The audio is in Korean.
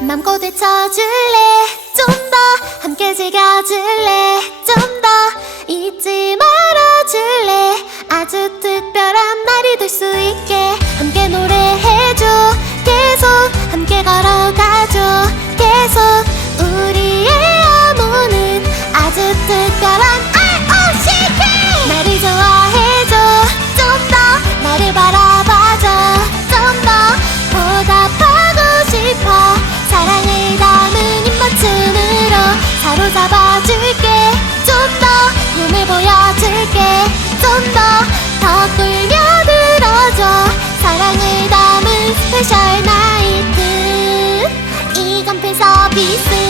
맘껏 외쳐줄래? 좀 더 함께 즐겨줄래? 좀 더 잊지 말아줄래? 아주 특별한 날이 될 수 있게 함께 노래해줘. 계속 함께 걸어 잡아줄게. 좀더 눈을 보여줄게. 좀 더더 끌려 들어줘. 사랑을 담은 스페셜 나이트. 이건 패서비스